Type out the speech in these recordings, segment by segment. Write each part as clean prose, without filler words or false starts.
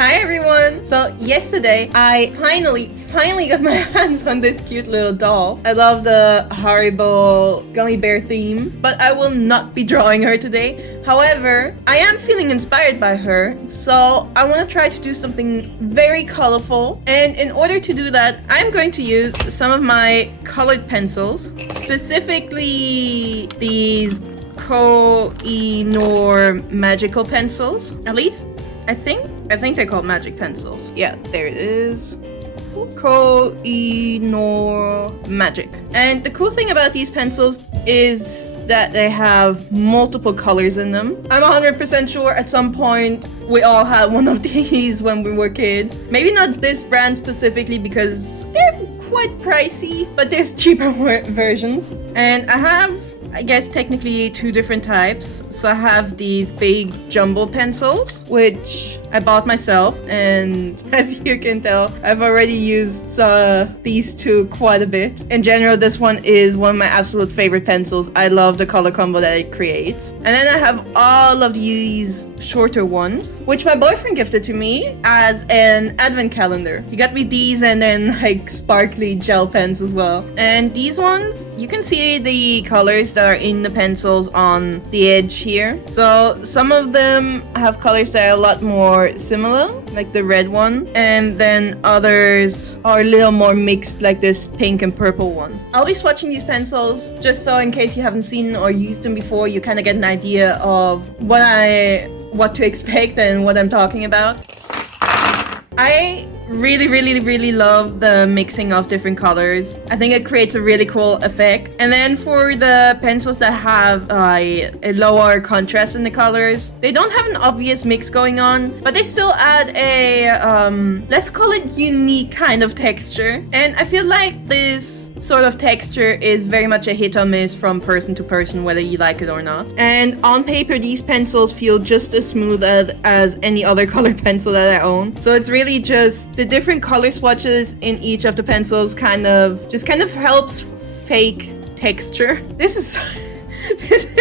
Hi everyone! So yesterday I finally got my hands on this cute little doll. I love the Haribo gummy bear theme, but I will not be drawing her today. However, I am feeling inspired by her, so I want to try to do something very colorful. And in order to do that, I'm going to use some of my colored pencils, specifically these koh-i-noor magical pencils. At least I think they're called magic pencils. Yeah, there it is. Koh-i-noor magic. And the cool thing about these pencils is that they have multiple colors in them. I'm 100% sure at some point we all had one of these when we were kids. Maybe not this brand specifically because they're quite pricey, but there's cheaper versions. And I have, I guess, technically two different types. So I have these big jumbo pencils, which I bought myself, and as you can tell, I've already used these two quite a bit. In general, this one is one of my absolute favorite pencils. I love the color combo that it creates. And then I have all of these shorter ones, which my boyfriend gifted to me as an advent calendar. He got me these and then like sparkly gel pens as well. And these ones, you can see the colors that are in the pencils on the edge here. So some of them have colors that are a lot more similar, like the red one, and then others are a little more mixed, like this pink and purple one. I'll be swatching these pencils just so in case you haven't seen or used them before, you kind of get an idea of what to expect and what I'm talking about. I really love the mixing of different colors. I think it creates a really cool effect. And then for the pencils that have a lower contrast in the colors, they don't have an obvious mix going on, but they still add a let's call it unique kind of texture. And I feel like this sort of texture is very much a hit or miss from person to person, whether you like it or not. And on paper, these pencils feel just as smooth as any other colored pencil that I own. So it's really just the different color swatches in each of the pencils kind of helps fake texture. This is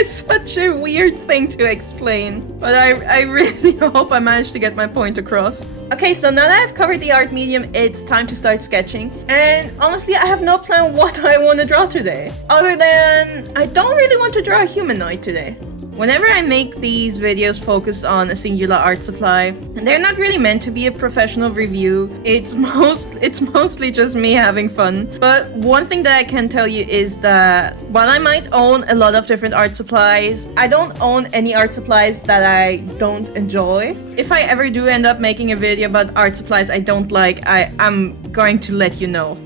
such a weird thing to explain, but I really hope I managed to get my point across. Okay, so now that I've covered the art medium, it's time to start sketching. And honestly, I have no plan what I want to draw today, other than I don't really want to draw a humanoid today. Whenever I make these videos focused on a singular art supply, they're not really meant to be a professional review. It's mostly just me having fun. But one thing that I can tell you is that while I might own a lot of different art supplies, I don't own any art supplies that I don't enjoy. If I ever do end up making a video about art supplies I don't like, I'm going to let you know.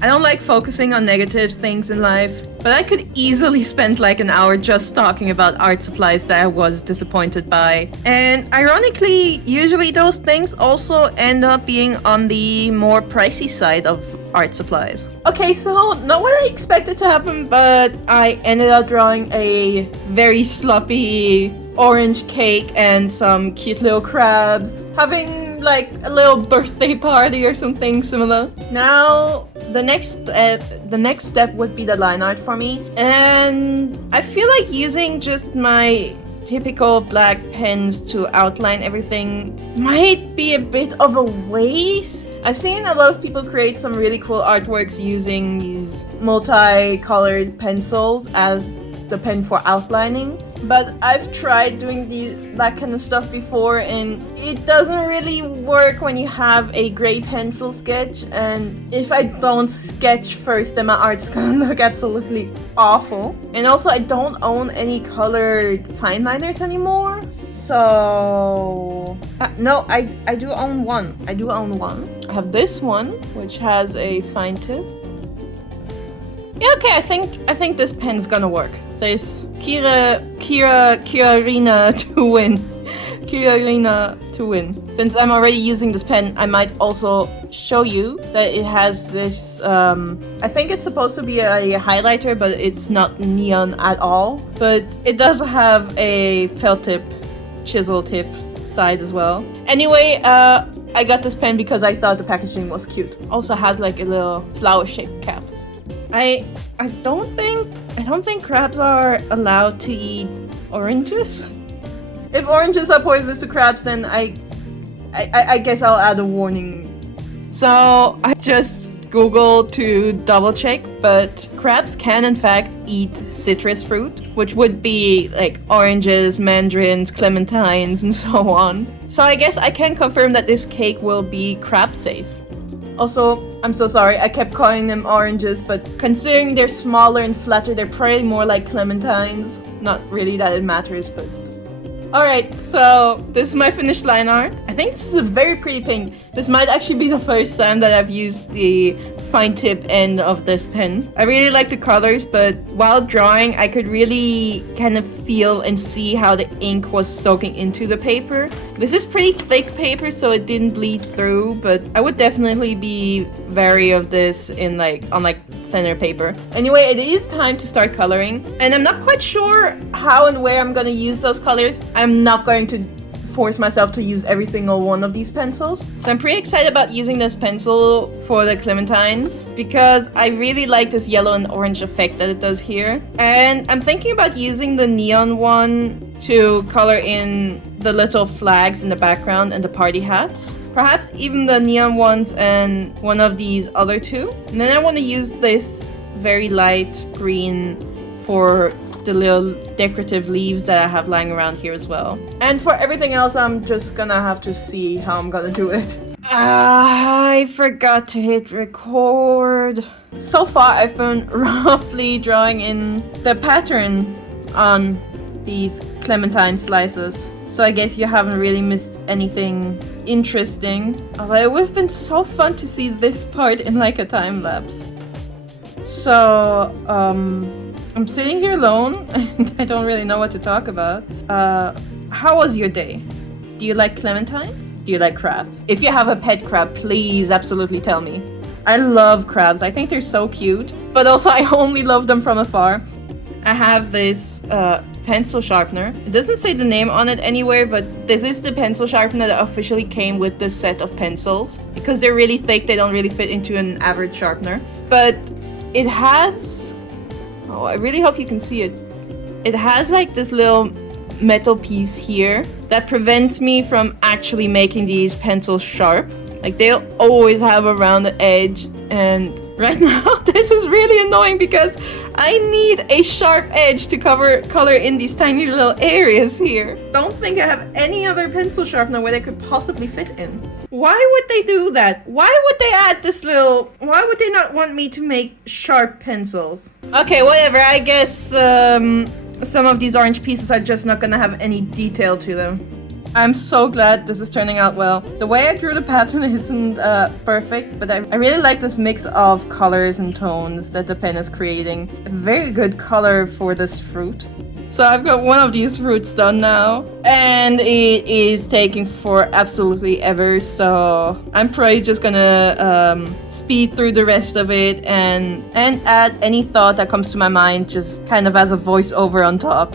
I don't like focusing on negative things in life, but I could easily spend like an hour just talking about art supplies that I was disappointed by. And ironically, usually those things also end up being on the more pricey side of art supplies. Okay, so not what I expected to happen, but I ended up drawing a very sloppy orange cake and some cute little crabs, having like a little birthday party or something similar. Now, the next step would be the line art for me, and I feel like using just my typical black pens to outline everything might be a bit of a waste. I've seen a lot of people create some really cool artworks using these multicolored pencils as the pen for outlining, but I've tried doing that kind of stuff before, and it doesn't really work when you have a gray pencil sketch, and if I don't sketch first, then my art's gonna look absolutely awful. And also, I don't own any colored fine liners anymore, so no, I do own one. I have this one, which has a fine tip. Yeah, okay, I think this pen's gonna work. There's Kirarina to win. Kirarina to win. Since I'm already using this pen, I might also show you that it has this, I think it's supposed to be a highlighter, but it's not neon at all. But it does have a felt tip, chisel tip side as well. Anyway, I got this pen because I thought the packaging was cute. Also has like a little flower-shaped cap. I don't think crabs are allowed to eat oranges. If oranges are poisonous to crabs, then I I guess I'll add a warning. So I just Googled to double check, but crabs can in fact eat citrus fruit, which would be like oranges, mandarins, clementines, and so on. So I guess I can confirm that this cake will be crab safe. Also, I'm so sorry, I kept calling them oranges, but considering they're smaller and flatter, they're probably more like clementines. Not really that it matters, but... Alright, so this is my finished line art. I think this is a very pretty pink. This might actually be the first time that I've used the fine tip end of this pen. I really like the colors, but while drawing, I could really kind of feel and see how the ink was soaking into the paper. This is pretty thick paper, so it didn't bleed through, but I would definitely be wary of this in on thinner paper. Anyway, it is time to start coloring, and I'm not quite sure how and where I'm gonna use those colors. I'm not going to force myself to use every single one of these pencils. So I'm pretty excited about using this pencil for the clementines because I really like this yellow and orange effect that it does here. And I'm thinking about using the neon one to color in the little flags in the background and the party hats. Perhaps even the neon ones and one of these other two. And then I want to use this very light green for the little decorative leaves that I have lying around here as well. And for everything else, I'm just gonna have to see how I'm gonna do it. I forgot to hit record. So far, I've been roughly drawing in the pattern on these clementine slices. So I guess you haven't really missed anything interesting. Although it would have been so fun to see this part in like a time lapse. So, I'm sitting here alone and I don't really know what to talk about. How was your day? Do you like clementines? Do you like crabs? If you have a pet crab, please absolutely tell me. I love crabs. I think they're so cute, but also I only love them from afar. I have this pencil sharpener. It doesn't say the name on it anywhere, but this is the pencil sharpener that officially came with this set of pencils. Because they're really thick, they don't really fit into an average sharpener. But it has... Oh, I really hope you can see it. It has like this little metal piece here that prevents me from actually making these pencils sharp. Like they'll always have a rounded edge, and right now this is really annoying because I need a sharp edge to color in these tiny little areas here. Don't think I have any other pencil sharpener where they could possibly fit in. Why would they do that? Why would they add this little... Why would they not want me to make sharp pencils? Okay, whatever. I guess some of these orange pieces are just not gonna have any detail to them. I'm so glad this is turning out well. The way I drew the pattern isn't perfect, but I really like this mix of colors and tones that the pen is creating. A very good color for this fruit. So I've got one of these fruits done now, and it is taking for absolutely ever, so I'm probably just gonna speed through the rest of it and add any thought that comes to my mind just kind of as a voiceover on top.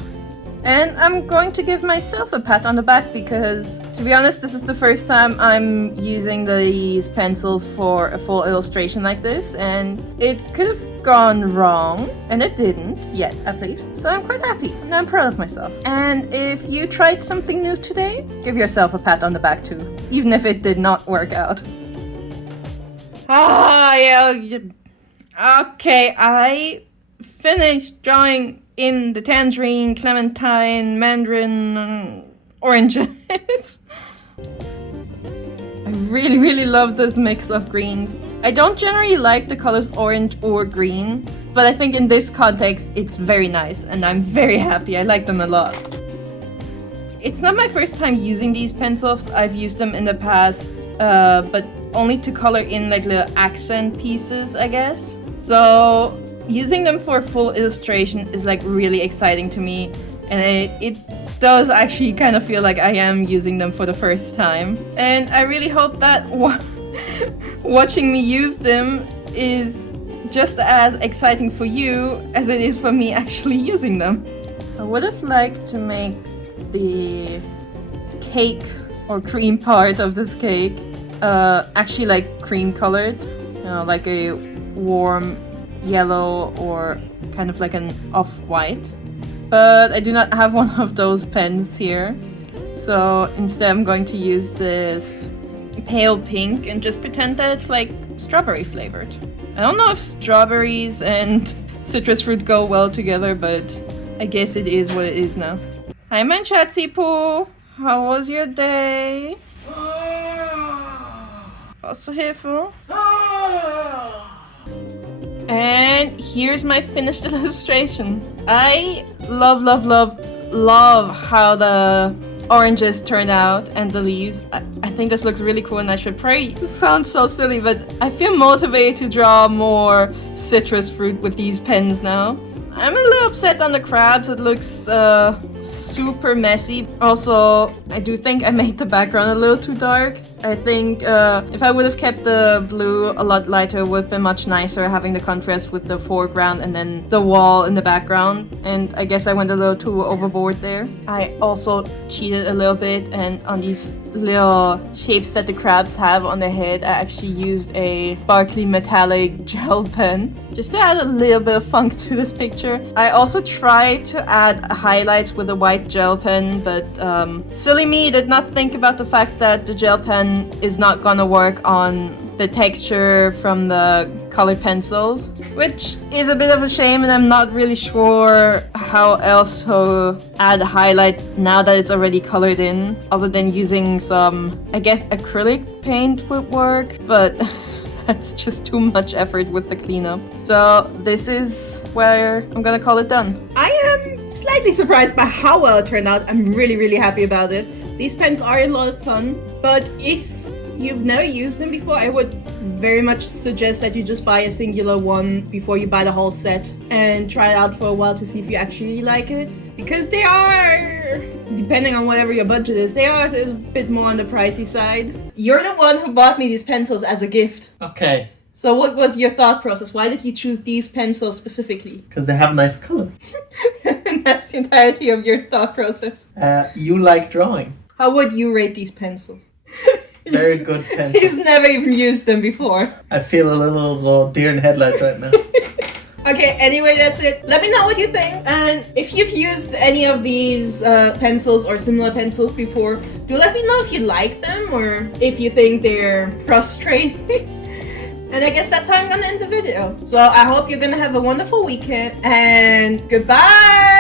And I'm going to give myself a pat on the back because, to be honest, this is the first time I'm using these pencils for a full illustration like this, and it could have gone wrong, and it didn't, yet at least. So I'm quite happy, and I'm proud of myself. And if you tried something new today, give yourself a pat on the back too, even if it did not work out. Yeah. Okay, I finished drawing in the tangerine, clementine, mandarin, oranges. I really love this mix of greens. I don't generally like the colors orange or green, but I think in this context it's very nice and I'm very happy. I like them a lot. It's not my first time using these pencils. I've used them in the past, but only to color in like little accent pieces, I guess. So using them for full illustration is like really exciting to me, and it does actually kind of feel like I am using them for the first time. And I really hope that watching me use them is just as exciting for you as it is for me actually using them. I would have liked to make the cake or cream part of this cake actually like cream colored, you know, like a warm yellow or kind of like an off-white, but I do not have one of those pens here, so instead I'm going to use this pale pink and just pretend that it's like strawberry flavored. I don't know if strawberries and citrus fruit go well together, but I guess it is what it is now. Hi, Manchatsy Poo. How was your day? Also here for. And here's my finished illustration. I love how the oranges turned out and the leaves. I think this looks really cool, and I should probably, it sounds so silly, but I feel motivated to draw more citrus fruit with these pens now. I'm a little upset on the crabs. It looks super messy. Also, I do think I made the background a little too dark. I think if I would have kept the blue a lot lighter, it would have been much nicer, having the contrast with the foreground and then the wall in the background. And I guess I went a little too overboard there. I also cheated a little bit, and on these little shapes that the crabs have on their head, I actually used a sparkly metallic gel pen just to add a little bit of funk to this picture. I also tried to add highlights with a white gel pen, but silly me did not think about the fact that the gel pen is not gonna work on the texture from the color pencils, which is a bit of a shame, and I'm not really sure how else to add highlights now that it's already colored in, other than using some, I guess, acrylic paint would work, but that's just too much effort with the cleanup. So this is where I'm gonna call it done. I am slightly surprised by how well it turned out. I'm really happy about it. These pens are a lot of fun, but if you've never used them before, I would very much suggest that you just buy a singular one before you buy the whole set and try it out for a while to see if you actually like it. Because they are, depending on whatever your budget is, they are a bit more on the pricey side. You're the one who bought me these pencils as a gift. Okay. So what was your thought process? Why did you choose these pencils specifically? Because they have a nice color. And that's the entirety of your thought process. You like drawing. How would you rate these pencils? Very good pencils. He's never even used them before. I feel a little deer in headlights right now. Okay, anyway, that's it. Let me know what you think. And if you've used any of these pencils or similar pencils before, do let me know if you like them or if you think they're frustrating. And I guess that's how I'm gonna end the video. So I hope you're gonna have a wonderful weekend, and goodbye!